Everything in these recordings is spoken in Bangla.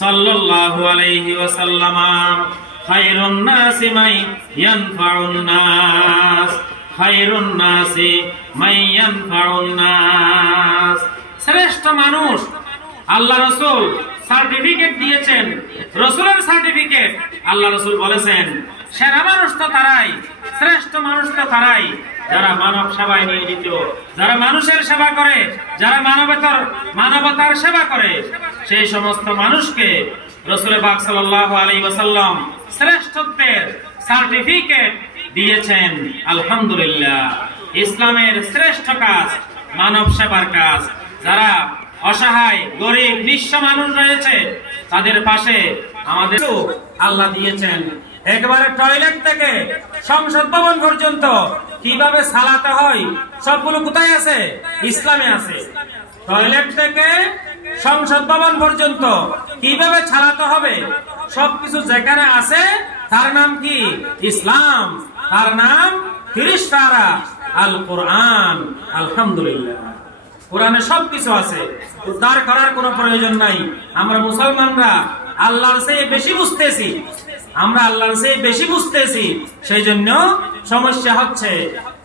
সাল্লাল্লাহু আলাইহি ওয়াসাল্লাম খায়রুন নাসি মান ইয়ানফাউন নাস খায়রুন নাসি মান ইয়ানফাউন নাস। শ্রেষ্ঠ মানুষ আল্লাহ রাসূল সার্টিফিকেট দিয়েছেন, রাসূলের সার্টিফিকেট। আল্লাহ রাসূল বলেছেন সেরা মানুষ তো তারাই, শ্রেষ্ঠ মানুষ তো তারাই যারা মানব সেবায় নিয়োজিত, যারা মানুষের সেবা করে, যারা মানবতার সেবা করে। সেই সমস্ত মানুষকে রাসূল পাক সাল্লাল্লাহু আলাইহি ওয়াসাল্লাম শ্রেষ্ঠত্বের সার্টিফিকেট দিয়েছেন। আলহামদুলিল্লাহ। ইসলামের শ্রেষ্ঠ কাজ মানব সেবার কাজ। যারা অসহায়, গরিব, নিঃস্ব মানুষ রয়েছে তাদের পাশে আমাদের আল্লাহ দিয়েছেন। একবারে টয়লেট থেকে সংসদ ভবন পর্যন্ত কিভাবে সালাতে হয় সবগুলো কোথায় আছে? ইসলামে আছে। টয়লেট থেকে সংসদ ভবন পর্যন্ত কিভাবে ছাড়াতে হবে সবকিছু যেখানে আছে তার নাম কি? ইসলাম। তার নাম ফিরিস্তারা আল কোরআন। আলহামদুলিল্লাহ। কোরআনে সবকিছু আছে, উদ্ধার করার কোনো প্রয়োজন নাই। আমরা মুসলমানরা আল্লাহর চেয়ে বেশি বুঝতেছি, সেই জন্য সমস্যা হচ্ছে।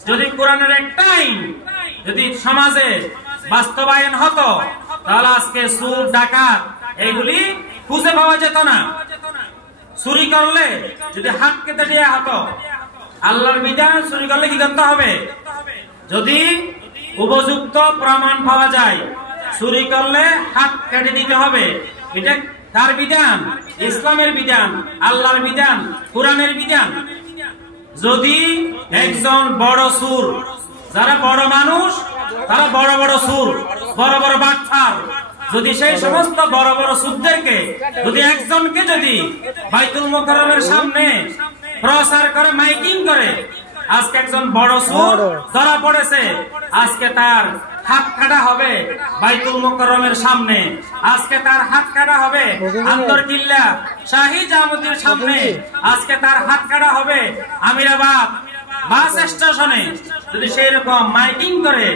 যদি কোরআনের একটা আইন যদি সমাজে বাস্তবায়ন হতো তাহলে আজকে চোর, ডাকাত এগুলি খুঁজে পাওয়া যেত না। চুরি করলে যদি হাত কেটে দেওয়া হতো, আল্লাহর বিধান চুরি করলে কি করতে হবে? যদি উপযুক্ত প্রমাণ পাওয়া যায়, চুরি করলে হাত কেটে দিতে হবে। এটা তার বিধান, ইসলামের বিধান, আল্লাহর বিধান, কোরআনের বিধান। যদি একজন বড় চোর, যারা বড় মানুষ তারা বড় বড় চোর, বড় বড় বাটপার, যদি সেই সমস্ত বড় বড় চোরদেরকে যদি একজনকে যদি বাইতুল মুকাররমের সামনে প্রচার করে, মাইকিং করে, আজকে একজন বড় চোর ধরা পড়েছে, আজকে তার হাত কাটা হবে বাইতুল মুকাররমের সামনে, আজকে তার হাত কাটা হবে আন্দরকিল্লা শাহী জামুতির সামনে, আজকে তার হাত কাটা হবে আমিরাবাদ বাস স্টেশনে। যদি সেই রকম মাইকিং করে